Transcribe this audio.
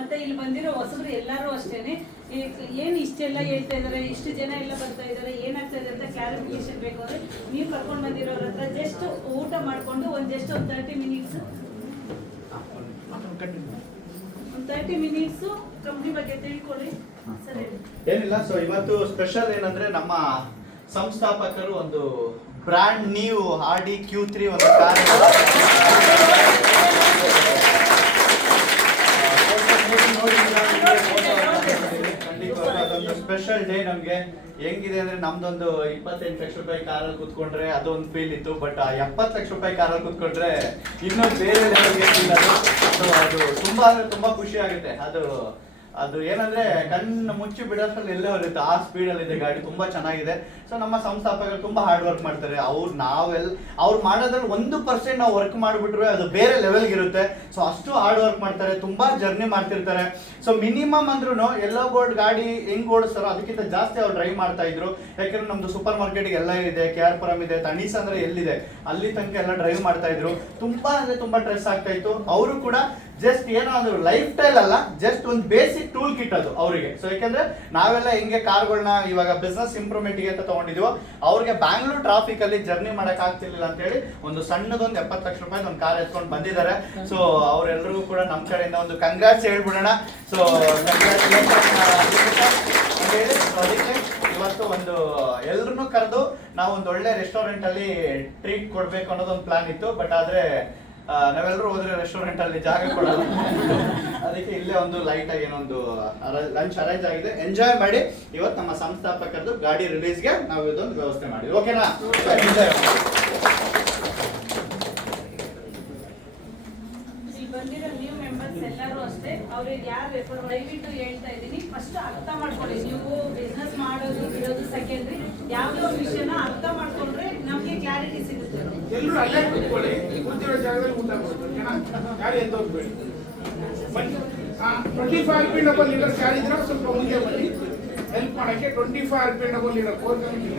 ಮತ್ತೆ ಇಲ್ಲಿ ಬಂದಿರೋ ಹೊಸಬ್ರು ಎಲ್ಲರೂ ಅಷ್ಟೇನೆ ಏನು ಇಷ್ಟೆಲ್ಲ ಹೇಳ್ತಾ ಇದ್ದಾರೆ, ಇಷ್ಟು ಜನ ಎಲ್ಲ ಬರ್ತಾ ಇದ್ದಾರೆ, ಏನಾಗ್ತಾ ಇದೆ ಅಂತ ಕ್ಲಾರಿಫಿಕೇಶನ್ ಬೇಕು ಅಂದರೆ ನೀವು ಕರ್ಕೊಂಡು ಬಂದಿರೋರ ಹತ್ರ ಜಸ್ಟ್ ಊಟ ಮಾಡಿಕೊಂಡು ಒಂದು 30 ಮಿನಿಟ್ಸು ಕಂಪ್ನಿ ಬಗ್ಗೆ ತಿಳ್ಕೊಳ್ಳಿ. ಸರಿ, ಏನಿಲ್ಲ. ಸೊ ಇವತ್ತು ಸ್ಪೆಷಲ್ ಏನಂದ್ರೆ ನಮ್ಮ ಸಂಸ್ಥಾಪಕರು ಒಂದು ಬ್ರ್ಯಾಂಡ್ ನ್ಯೂ ಆಡಿ Q3 ಒಂದು ಕಾರ್ ಅದೊಂದು ಸ್ಪೆಷಲ್ ಡೇ ನಮ್ಗೆ. ಹೆಂಗಿದೆ ಅಂದ್ರೆ ನಮ್ದೊಂದು 28 ಲಕ್ಷ ರೂಪಾಯಿ ಕಾರಲ್ಲಿ ಕುತ್ಕೊಂಡ್ರೆ ಅದೊಂದು ಫೀಲ್ ಇತ್ತು. ಬಟ್ ಆ 70 ಲಕ್ಷ ರೂಪಾಯಿ ಕಾರಲ್ಲಿ ಕುತ್ಕೊಂಡ್ರೆ ಇನ್ನೊಂದು ಬೇರೆ ಲೆವೆಲ್ಗೆ ಅದು. ಸೊ ಅದು ತುಂಬಾ ಅಂದ್ರೆ ತುಂಬಾ ಖುಷಿ ಆಗುತ್ತೆ. ಅದು ಏನಂದ್ರೆ ಕಣ್ಣು ಮುಚ್ಚಿ ಬಿಡೋದ್ರಲ್ಲಿ ಎಲ್ಲೇ ಇರುತ್ತೆ, ಆ ಸ್ಪೀಡಲ್ಲಿ ಇದೆ ಗಾಡಿ. ತುಂಬಾ ಚೆನ್ನಾಗಿದೆ. ಸೊ ನಮ್ಮ ಸಂಸ್ಥಾಪಕರು ತುಂಬಾ ಹಾರ್ಡ್ ವರ್ಕ್ ಮಾಡ್ತಾರೆ. ಅವ್ರು ಮಾಡೋದ್ರಲ್ಲಿ 1% ನಾವು ವರ್ಕ್ ಮಾಡಿಬಿಟ್ರೆ ಅದು ಬೇರೆ ಲೆವೆಲ್ಗೆ ಇರುತ್ತೆ. ಸೊ ಅಷ್ಟು ಹಾರ್ಡ್ ವರ್ಕ್ ಮಾಡ್ತಾರೆ, ತುಂಬಾ ಜರ್ನಿ ಮಾಡ್ತಿರ್ತಾರೆ. ಸೊ ಮಿನಿಮಮ್ ಅಂದ್ರೂ ಎಲ್ಲೋ ಬೋರ್ಡ್ ಗಾಡಿ ಹೆಂಗ್ ಓಡಿಸ್ತಾರೋ ಅದಕ್ಕಿಂತ ಜಾಸ್ತಿ ಅವ್ರು ಡ್ರೈವ್ ಮಾಡ್ತಾ ಇದ್ರು. ಯಾಕಂದ್ರೆ ನಮ್ದು ಸೂಪರ್ ಮಾರ್ಕೆಟ್ ಎಲ್ಲ ಇದೆ, KR ಇದೆ, ತಣೀಸ್ ಅಂದ್ರೆ ಎಲ್ಲಿದೆ ಅಲ್ಲಿ ತನಕ ಎಲ್ಲ ಡ್ರೈವ್ ಮಾಡ್ತಾ ಇದ್ರು. ತುಂಬಾ ಅಂದ್ರೆ ತುಂಬಾ ಸ್ಟ್ರೆಸ್ ಆಗ್ತಾ ಇತ್ತು. ಅವರು ಕೂಡ ಜಸ್ಟ್ ಏನೋ ಒಂದು ಲೈಫ್ ಸ್ಟೈಲ್ ಅಲ್ಲ, ಜಸ್ಟ್ ಒಂದು ಬೇಸಿಕ್ ಟೂಲ್ ಕಿಟ್ ಅದು ಅವರಿಗೆ. ಸೊ ಯಾಕಂದ್ರೆ ನಾವೆಲ್ಲ ಹಿಂಗೆ ಕಾರ್ಗಳನ್ನ ಇವಾಗ ಬಿಸ್ನೆಸ್ ಇಂಪ್ರೂವ್ಮೆಂಟ್ ಗೆ ಅಂತ ತಗೊಂಡಿದ್ವು, ಅವ್ರಿಗೆ ಬ್ಯಾಂಗ್ಳೂರ್ ಟ್ರಾಫಿಕ್ ಅಲ್ಲಿ ಜರ್ನಿ ಮಾಡಕ್ ಆಗ್ತಿರ್ಲಿಲ್ಲ ಅಂತ ಹೇಳಿ ಒಂದು ಸಣ್ಣದೊಂದು 70 ಲಕ್ಷ ರೂಪಾಯಿ ಒಂದು ಕಾರ್ ಎತ್ಕೊಂಡು ಬಂದಿದ್ದಾರೆ. ಸೊ ಅವರೆಲ್ಲರಿಗೂ ಕೂಡ ನಮ್ಮ ಕಡೆಯಿಂದ ಒಂದು ಕಂಗ್ರಾಟ್ಸ್ ಹೇಳ್ಬಿಡೋಣ. ಸೊ ಅದಕ್ಕೆ ಇವತ್ತು ಒಂದು ಎಲ್ರನ್ನೂ ಕರೆದು ನಾವು ಒಂದು ಒಳ್ಳೆ ರೆಸ್ಟೋರೆಂಟ್ ಅಲ್ಲಿ ಟ್ರೀಟ್ ಕೊಡ್ಬೇಕು ಅನ್ನೋದೊಂದು ಪ್ಲಾನ್ ಇತ್ತು. ಬಟ್ ಆದ್ರೆ ನಾವೆಲ್ಲರೂ ಹೋದ್ರೆ ರೆಸ್ಟೋರೆಂಟ್ ಅಲ್ಲಿ ಜಾಗ ಕೊಡಲ್ಲ. ಅದಕ್ಕೆ ಇಲ್ಲೇ ಒಂದು ಲೈಟ್ ಆಗಿ ಏನೊಂದು ಲಂಚ್ ಅರೇಂಜ್ ಆಗಿದೆ. ಎಂಜಾಯ್ ಮಾಡಿ. ಇವತ್ತು ನಮ್ಮ ಸಂಸ್ಥಾಪಕರದು ಗಾಡಿ ರಿಲೀಸ್ಗೆ ನಾವು ಇದೊಂದು ವ್ಯವಸ್ಥೆ ಮಾಡಿದ್ವಿ. ಓಕೆನಾ? ಬಂದಿರೋ ನ್ಯೂ ಮೆಂಬರ್ಸ್ ಎಲ್ಲರೂ ಅಷ್ಟೇ, ಅವ್ರಿಗೆ ಯಾರು ದಯವಿಟ್ಟು ಹೇಳ್ತಾ ಇದ್ದೀನಿ, ಫಸ್ಟ್ ಅರ್ಥ ಮಾಡ್ಕೊಳ್ಳಿ. ನೀವು ಬಿಸ್ನೆಸ್ ಮಾಡೋದು ಬಿಡೋದು ಸೆಕೆಂಡ್ರಿ, ಯಾವುದೋ ವಿಷಯನ ಅರ್ಥ ಮಾಡ್ಕೊಂಡ್ರೆ ನಮಗೆ ಕ್ಲಾರಿಟಿ ಸಿಗುತ್ತೆ. ಎಲ್ಲರೂ ಅಲ್ಲೇ ಕೂತ್ಕೊಳ್ಳಿ, ಕೂತಿರೋ ಜಾಗದಲ್ಲಿ ಊಟ ಮಾಡ್ಕೊಳ್ಳಿ. ಯಾರು ಎದ್ದು ಹೋಗ್ಬೇಡಿ. 25 RP ಡಬಲ್ ಲೀಟರ್ ಯಾರಿದ್ರೆ ಸ್ವಲ್ಪ ಮುಂದೆ ಬನ್ನಿ ಹೆಲ್ಪ್ ಮಾಡಕ್ಕೆ. 25 RP ಡಬಲ್ ಲೀಟರ್ 4 ಕಮಿಟಿ